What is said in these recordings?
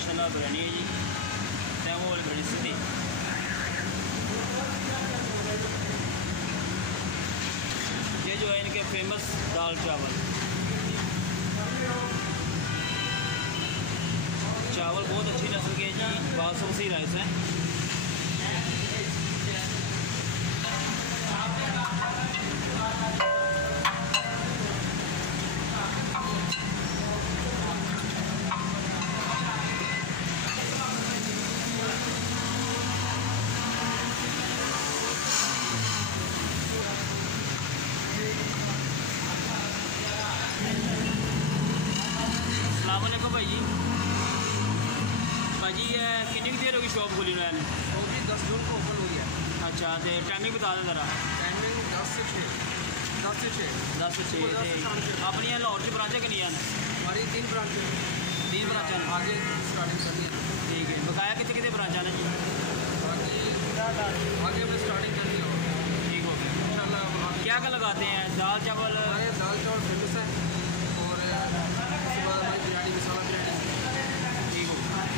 माशाल्लाह बिरयानी है जी। तैमूर वाली बड़ी सीधी। ये जो है इनके फेमस दाल चावल। चावल बहुत अच्छी नस्ल के जी, बासमती राइस है। अस्सलाम वालेकुम भाई जी। भाजी कितनी देर होगी शॉप खुली हुई है? होगी 10 जून को ओपन हुई है। अच्छा, तो टाइमिंग बता दें ज़रा। टाइमिंग 10 से 6। 10 से 6 अपनी यहाँ लाहौर की ब्रांच है कि नहीं है? हमारी 3 ब्रांच है। 3 ब्रांच है। आगे स्टार्टिंग करनी है। ठीक है, बकाया कितने कितने ब्रांच आना जी? आगे हमें स्टार्टिंग करनी है। ठीक हो गया इंशाल्लाह। क्या क्या लगाते हैं? दाल चावल? हमारे दाल चावल फेमस है और सुबह हमारी बिरयानी मसाला बिरयानी। ठीक हो गया।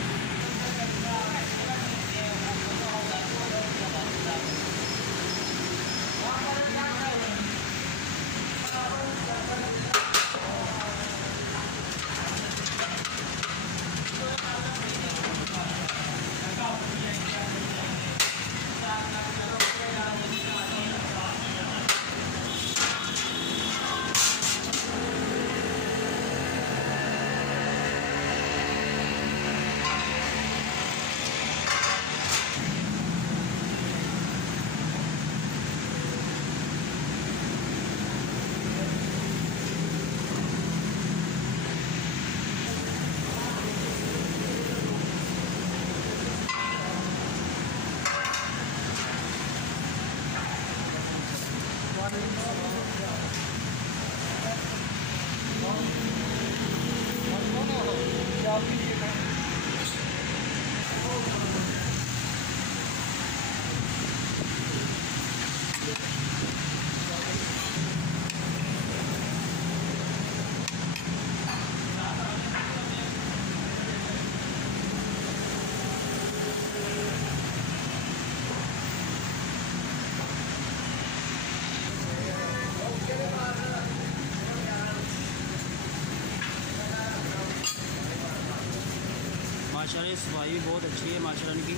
माशाल्लाह सफाई भी बहुत अच्छी है माशाल्लाह इनकी।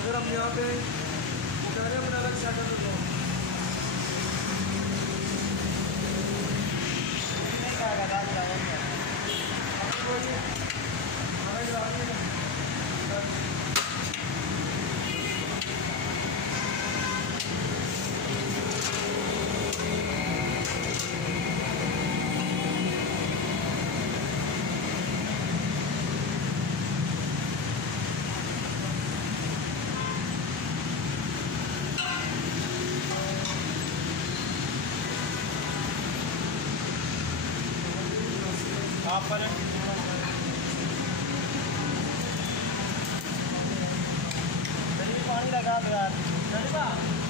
अगर हम यहाँ पे उठाने में अलग सेटअप आप पर पानी लगा दो यार।